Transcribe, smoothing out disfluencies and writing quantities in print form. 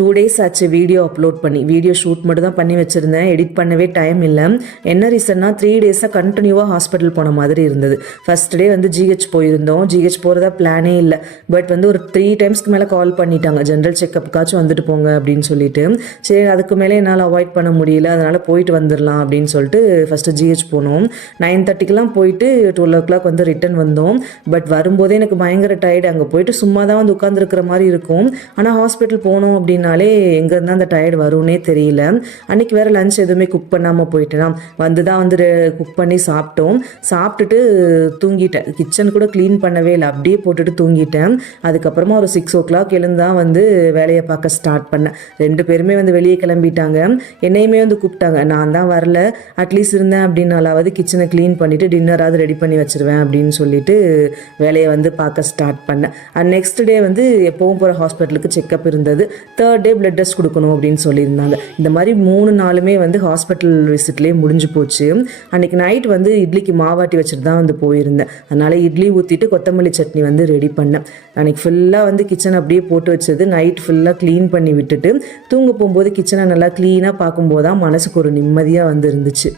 2 days ஆச்சு video upload பண்ணி. Video shoot மட்டும் தான் பண்ணி வச்சுருந்தேன். எடிட் பண்ணவே டைம் இல்லை. என்ன ரீசன்னா 3 days கண்டினியூவாக ஹாஸ்பிட்டல் போன மாதிரி இருந்தது. ஃபர்ஸ்ட் டே வந்து ஜிஹெச் போயிருந்தோம். ஜிஹெச் போகிறதா பிளானே இல்லை. பட் வந்து ஒரு 3 times மேலே கால் பண்ணிட்டாங்க, ஜென்ரல் செக்கப்புக்காச்சும் வந்துட்டு போங்க அப்படின்னு சொல்லிட்டு. சரி, அதுக்கு மேலே என்னால் அவாய்ட் பண்ண முடியல, அதனால் போயிட்டு வந்துடலாம் அப்படின்னு சொல்லிட்டு ஃபஸ்ட்டு ஜிஹெச் போனோம். 9:30க்கெலாம் போயிட்டு 12 o'clock வந்து ரிட்டன் வந்தோம். பட் வரும்போதே எனக்கு பயங்கர டயர்டு. அங்கே போயிட்டு சும்மா தான் வந்து உட்காந்துருக்கிற மாதிரி இருக்கும். ஆனால் ஹாஸ்பிட்டல் போனோம் அப்படின்னாலே எங்கேருந்து அந்த டயர்டு வரும்னே தெரியல. அன்றைக்கி வேறு லஞ்ச் எதுவுமே குக் பண்ணாமல் போயிட்டேனா, வந்து தான் வந்து குக் பண்ணி சாப்பிட்டோம். சாப்பிட்டுட்டு தூங்கிட்டேன். கிச்சன் கூட க்ளீன் பண்ணவே இல்லை, அப்படியே போட்டுட்டு தூங்கிட்டேன். அதுக்கப்புறமா ஒரு 6 o'clock எழுந்தான் வந்து வேலையை பார்க்க ஸ்டார்ட் பண்ணேன். 2 பேருமே வந்து வெளியே கிளம்பிட்டாங்க. என்னையுமே வந்து கூப்பிட்டாங்க. நான் தான் வரல, அட்லீஸ்ட் இருந்தேன் அப்படின்னாலாவது கிச்சனை க்ளீன் பண்ணிவிட்டு டின்னராவது ரெடி பண்ணி வச்சுருவேன் அப்படின்னு சொல்லிட்டு வேலையை வந்து பார்க்க ஸ்டார்ட் பண்ணேன். அண்ட் நெக்ஸ்ட் டே வந்து எப்போவும் போகிற ஹாஸ்பிட்டலுக்கு செக்கப் இருந்தது. 3rd day பிளட் டெஸ்ட் கொடுக்கணும் அப்படின்னு சொல்லியிருந்தாங்க. இந்த மாதிரி 3 நாளுமே வந்து ஹாஸ்பிட்டல் விசிட்லேயே முடிஞ்சு போச்சு. அன்றைக்கி நைட் வந்து இட்லிக்கு மாவாட்டி வச்சுட்டு தான் வந்து போயிருந்தேன். அதனால் இட்லி ஊற்றிட்டு கொத்தமல்லி சட்னி வந்து ரெடி பண்ணேன். அன்றைக்கி ஃபுல்லாக வந்து கிச்சன் அப்படியே போட்டு வச்சது. நைட் ஃபுல்லாக க்ளீன் பண்ணி விட்டுட்டு தூங்க போகும்போது கிச்சனை நல்லா க்ளீனாக பார்க்கும்போது தான் மனசுக்கு ஒரு நிம்மதியாக வந்து இருந்துச்சு.